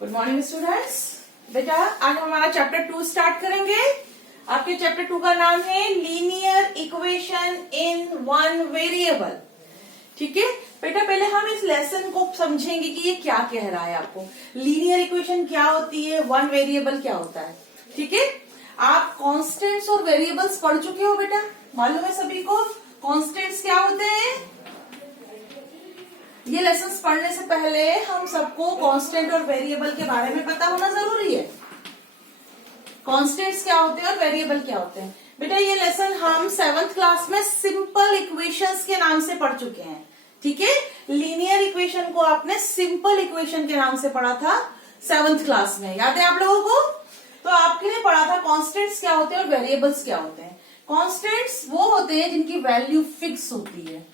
Good morning students. बेटा आज हम हमारा चैप्टर 2 स्टार्ट करेंगे। आपके चैप्टर 2 का नाम है linear equation in one variable. ठीक है बेटा, पहले हम इस लेसन को समझेंगे कि ये क्या कह रहा है आपको। लीनियर इक्वेशन क्या होती है, वन वेरिएबल क्या होता है। ठीक है, आप कॉन्स्टेंट्स और वेरिएबल्स पढ़ चुके हो बेटा, मालूम है सभी को कॉन्स्टेंट्स क्या होते हैं। ये लेसन्स पढ़ने से पहले हम सबको कांस्टेंट और वेरिएबल के बारे में पता होना जरूरी है। कांस्टेंट्स क्या होते हैं और वेरिएबल क्या होते हैं। बेटा ये लेसन हम 7th क्लास में सिंपल इक्वेशंस के नाम से पढ़ चुके हैं। ठीक है, लीनियर इक्वेशन को आपने सिंपल इक्वेशन के नाम से पढ़ा था 7th क्लास में, याद है आप लोगों को। तो आपके लिए पढ़ा था कांस्टेंट्स क्या होते हैं और वेरिएबल्स क्या होते हैं। कांस्टेंट्स वो होते हैं जिनकी वैल्यू फिक्स होती है।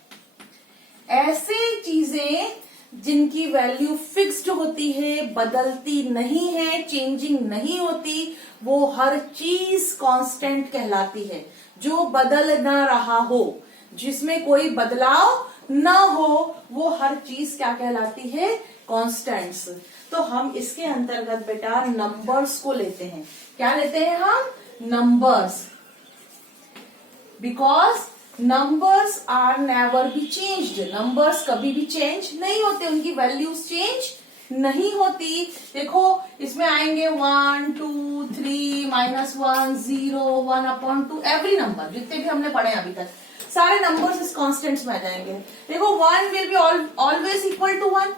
ऐसे चीजें जिनकी वैल्यू फिक्स्ड होती है, बदलती नहीं है, चेंजिंग नहीं होती, वो हर चीज कांस्टेंट कहलाती है। जो बदल ना रहा हो, जिसमें कोई बदलाव ना हो, वो हर चीज क्या कहलाती है, कांस्टेंट्स। तो हम इसके अंतर्गत बेटा नंबर्स को लेते हैं। क्या लेते हैं हम, numbers. Because numbers are never be changed. Numbers कभी भी चेंज नहीं होते, उनकी वैल्यूज चेंज नहीं होती। देखो इसमें आएंगे 1, 2, 3, -1, 0, 1/2, एवरी नंबर जितने भी हमने पढ़े अभी तक सारे नंबर्स इस कॉन्स्टेंट्स में आ जाएंगे। देखो 1 will be always equal to 1।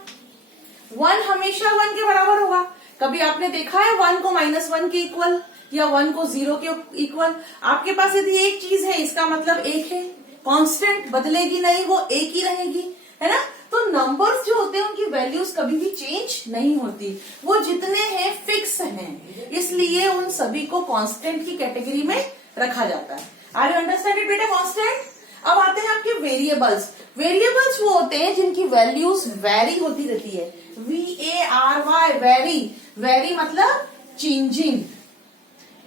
1 हमेशा 1 के बराबर होगा। कभी आपने देखा है 1 को -1 के इक्वल या 1 को 0 के इक्वल। आपके पास यदि एक चीज है, इसका मतलब एक है, कांस्टेंट बदलेगी नहीं, वो एक ही रहेगी, है ना। तो नंबर्स जो होते हैं उनकी वैल्यूज कभी भी चेंज नहीं होती, वो जितने हैं फिक्स हैं, इसलिए उन सभी को कांस्टेंट की कैटेगरी में रखा जाता है। आर यू अंडरस्टैंड इट बेटा, कांस्टेंट। अब आते हैं आपके वेरिएबल्स। वेरिएबल्स वो होते हैं जिनकी वैल्यूज वेरी होती रहती है। VARY, vary. वेरी मतलब चेंजिंग,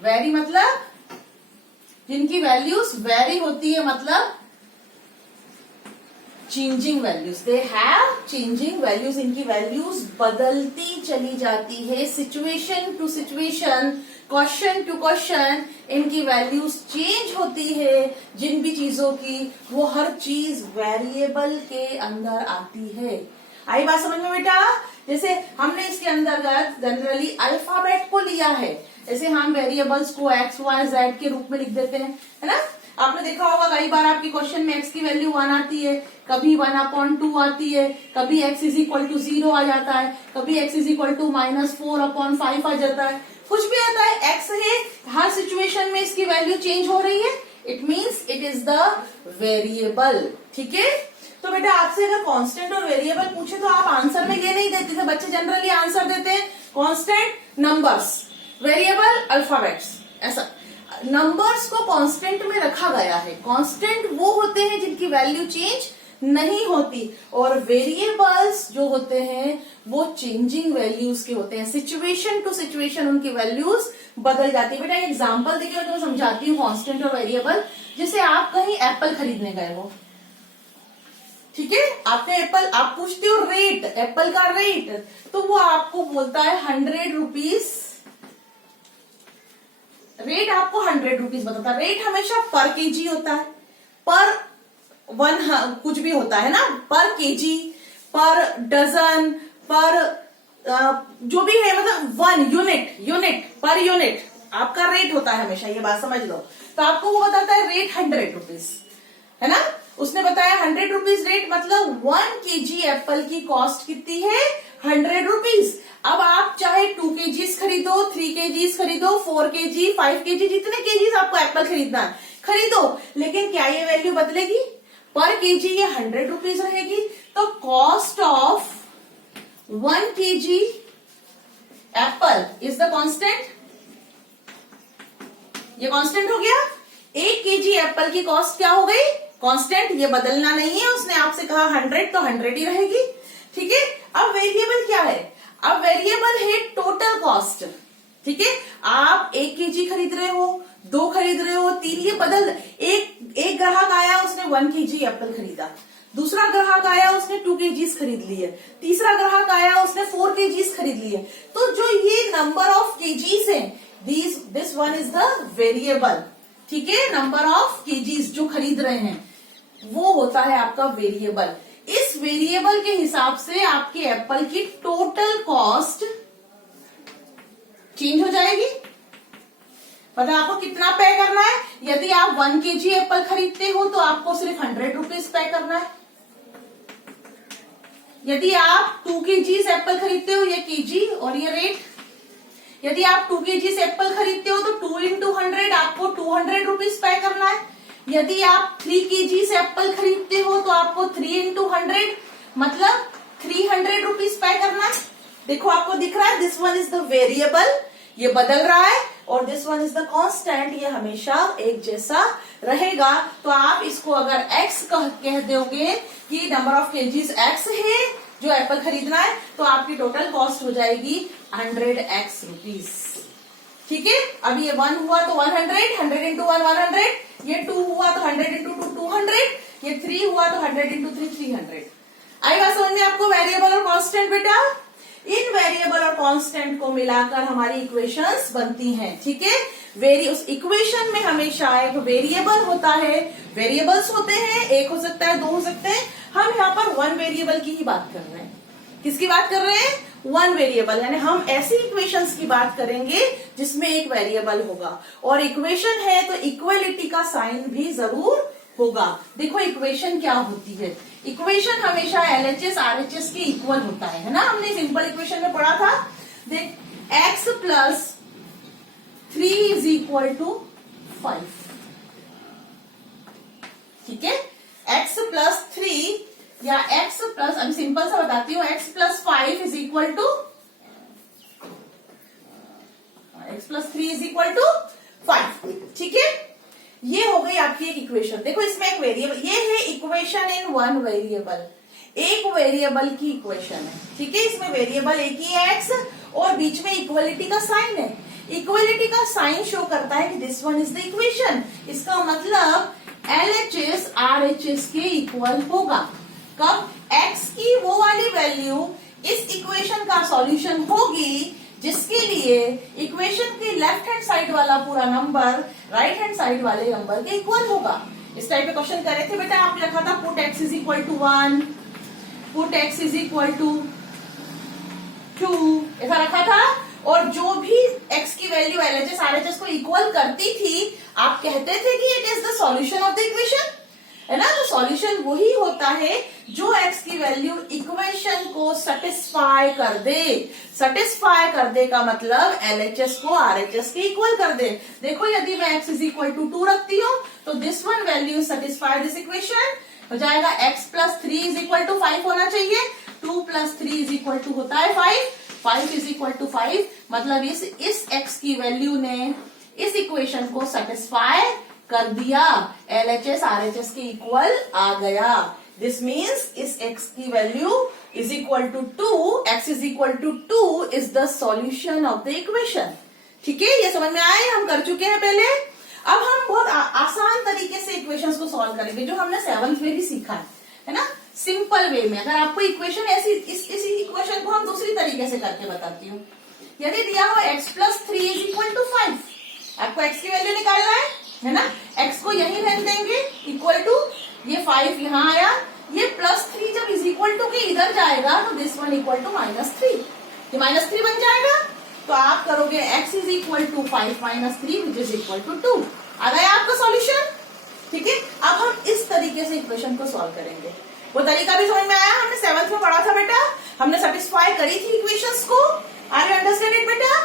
वेरी मतलब जिनकी वैल्यूज वेरी होती है, मतलब changing values. They have changing values, इनकी वैल्यूज बदलती चली जाती है। Situation to situation, question to question इनकी वैल्यूज चेंज होती है। जिन भी चीजों की, वो हर चीज वेरिएबल के अंदर आती है। आई बात समझ में बेटा। जैसे हमने इसके अंतर्गत जनरली अल्फाबेट को लिया है, ऐसे हम वेरिएबल्स को x, y, z के रूप में लिख देते हैं, है ना। आपने देखा होगा कई बार आपके क्वेश्चन में x की वैल्यू 1 आती है, कभी 1/2 आती है, कभी x = 0 आ जाता है, कभी x = -4/5 आ जाता है, कुछ भी आता है, x है, हर सिचुएशन में इसकी वैल्यू चेंज हो रही है। It means it is the variable. ठीक है, तो बेटा आपसे अगर कांस्टेंट और वेरिएबल पूछे तो आप आंसर में ये नहीं देते थे। बच्चे जनरली आंसर देते हैं कांस्टेंट नंबर्स, वेरिएबल अल्फाबेट्स। ऐसा नंबर्स को कांस्टेंट में रखा गया है। कांस्टेंट वो होते हैं जिनकी वैल्यू चेंज नहीं होती, और वेरिएबल्स जो होते हैं वो चेंजिंग वैल्यूज के होते हैं। सिचुएशन टू सिचुएशन उनकी वैल्यूज बदल जाती है। बेटा एग्जांपल देखिए तो मैं समझाती हूँ कांस्टेंट और वेरिएबल। जैसे आप कहीं एप्पल खरीदने गए हो, ठीक है, आपने एप्पल, आप पूछते हो रेट, एप्पल का रेट, तो वो आपको बोलता है 100 रुपीज। रेट आपको 100 रुपीज बताता है। रेट हमेशा पर केजी होता है, पर वन कुछ भी होता है ना, पर केजी, पर डजन, पर जो भी है, मतलब 1 यूनिट पर यूनिट आपका रेट होता है हमेशा, ये बात समझ लो। तो आपको वो बताता है रेट 100 रुपीज, है ना। उसने बताया 100 रुपीज रेट, मतलब 1 केजी एप्पल की कॉस्ट कितनी है, 100 रुपीज। अब आप चाहे 2 केजीज खरीदो, 3 केजीज खरीदो, 4 केजी, 5 केजी, जितने केजीज आपको एप्पल खरीदना है खरीदो, लेकिन क्या ये वैल्यू बदलेगी, पर केजी ये 100 रुपीज रहेगी। तो cost of 1 KG Apple is the constant. ये कांस्टेंट हो गया। 1 केजी एप्पल की कॉस्ट क्या हो गई, कांस्टेंट, ये बदलना नहीं है। उसने आपसे कहा 100 तो 100 ही रहेगी। ठीक है, अब वेरिएबल क्या है, अब वेरिएबल है टोटल कॉस्ट। ठीक है, आप 1 केजी खरीद रहे हो, 2 खरीद रहे हो, 3, ये बदल, एक ग्राहक आया, उसने 1 केजी एप्पल खरीदा, दूसरा ग्राहक आया उसने 2 kgs खरीद लिए, तीसरा ग्राहक आया उसने 4 kgs खरीद लिए। तो जो ये नंबर ऑफ kgs है, this one is the variable, ठीक है। नंबर ऑफ kgs जो खरीद रहे हैं वो होता है आपका वेरिएबल। इस वेरिएबल के हिसाब से आपके एप्पल की टोटल कॉस्ट चेंज हो जाएगी। पता है आपको कितना पे करना है? यदि आप 1 kg एप्पल खरीदते हो तो आपको सिर्फ 100 रुपीज पे करना है। यदि आप 2 kg एप्पल खरीदते हो, ये केजी और ये रेट, यदि आप 2 kg एप्पल खरीदते हो तो 2 into 100 आपको 200 रुपीज पे करना है। यदि आप 3 kg एप्पल खरीदते हो तो आपको 3 into 100 मतलब 300 रुपीज पे करना है। देखो आपको दिख रहा है, this one is the variable, ये बदल रहा है, और this one is the constant, ये हमेशा एक जैसा रहेगा। तो आप इसको अगर x कह दोगे कि नंबर ऑफ केजीज x है जो एप्पल खरीदना है, तो आपकी टोटल कॉस्ट हो जाएगी 100x रुपीज, ठीक है। अब ये 1 हुआ तो 100, 100 into 1 100, ये 2 हुआ तो 100 into 2 200, ये 3 हुआ तो 100 into 3 300। आई बात समझ में आपको? वेरिएबल और कांस्टेंट बेटा, इन वेरिएबल और कांस्टेंट को मिलाकर हमारी इक्वेशंस बनती हैं, ठीक है। उस इक्वेशन में हमेशा एक वेरिएबल होता है, वेरिएबल्स होते हैं, एक हो सकता है, 2 हो सकते हैं। हम यहाँ पर 1 वेरिएबल की ही बात कर रहे हैं। किसकी बात कर रहे हैं? 1 वेरिएबल, यानी हम ऐसी इक्वेशंस की बात करेंगे जिसमें एक वेरिएबल होगा, और इक्वेशन है तो इक्वलिटी का साइन भी जरूर होगा। देखो इक्वेशन क्या होती है? इक्वेशन हमेशा LHS RHS के इक्वल होता है ना। हमने सिंपल इक्वेशन में पढ़ा था, देख x plus 3 is equal to 5, ठीक है। x प्लस 3 या x प्लस, अभी सिंपल सा बताती हूँ, x plus 5 is equal to, x plus 3 is equal to 5, ठीक है। ये हो गई आपकी एक इक्वेशन। देखो इसमें एक वेरिएबल, ये है इक्वेशन इन 1 वेरिएबल, एक वेरिएबल की इक्वेशन है, ठीक है। इसमें वेरिएबल एक ही है x, और बीच में इक्वलिटी का साइन है। इक्वलिटी का साइन शो करता है कि this one is the equation. इसका मतलब LHS RHS के इक्वल होगा। कब? x की वो वाली वैल्यू इस इक्वेशन का सॉल्यूशन होगी जिसके लिए इक्वेशन के लेफ्ट हैंड साइड वाला पूरा नंबर राइट हैंड साइड वाले नंबर के इक्वल होगा। इस टाइप के क्वेश्चन करे थे बेटा, आपने रखा था put x is equal to 1, put x is equal to 2, ऐसा रखा था। और जो भी x की वैल्यू LHS RHS को इक्वल करती थी, आप कहते थे कि it is the solution of the equation, है ना। तो सॉल्यूशन वही होता है जो x की वैल्यू इक्वेशन को सेटिस्फाई कर दे। सेटिस्फाई कर दे का मतलब LHS को RHS के इक्वल कर दे। देखो यदि मैं x इज इक्वल टू 2 रखती हूँ तो this one value satisfy this equation, हो जाएगा x plus 3 is equal to 5 होना चाहिए। 2 प्लस 3 इज इक्वल टू होता है 5, 5 इज इक्वल टू 5, मतलब इस x की वैल्यू ने इस इक्वेशन को सेटिस्फाई कर दिया, LHS RHS के इक्वल आ गया। दिस मीन्स इस x की value is equal to 2, x is equal to 2 is the solution of the equation, ठीक है। ये समझ में आए? हम कर चुके हैं पहले। अब हम बहुत आसान तरीके से इक्वेशंस को सॉल्व करेंगे, जो हमने 7th में भी सीखा है ना, सिंपल वे में। अगर आपको इक्वेशन ऐसी इसी इक्वेशन को हम दूसरी तरीके से करके बताती हूँ। यदि दिया हो x plus 3 is equal to 5, आपको x की वैल्यू निकालना है ना। x को यही रख देंगे इक्वल टू, ये 5 यहाँ आया, ये प्लस 3 जब इज इक्वल टू के इधर जाएगा तो दिस वन इक्वल टू -3, ये -3 बन जाएगा। तो आप करोगे x is equal to 5 minus 3 which is equal to 2, आ गया आपका सॉल्यूशन, ठीक है। अब हम इस तरीके से इक्वेशन को सॉल्व करेंगे। वो तरीका भी समझ में आया? हमने 7th में पढ़ा था बेटा, हमने सेटिस्फाई करी थी इक्वेशंस को। आर यू अंडरस्टैंड इट बेटा?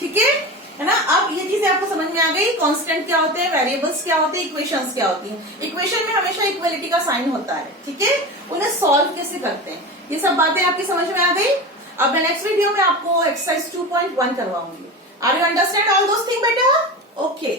ठीक है ना। अब ये चीजें आपको समझ में आ गई, कांस्टेंट क्या होते हैं, वेरिएबल्स क्या होते हैं, इक्वेशंस क्या होती हैं। इक्वेशन में हमेशा इक्वलिटी का साइन होता है, ठीक है। उन्हें सॉल्व कैसे करते हैं, ये सब बातें आपकी समझ में आ गई। अब मैं नेक्स्ट वीडियो में आपको एक्सरसाइज 2.1 करवाऊंगी। Are you understand all those thing बेटा? ओके।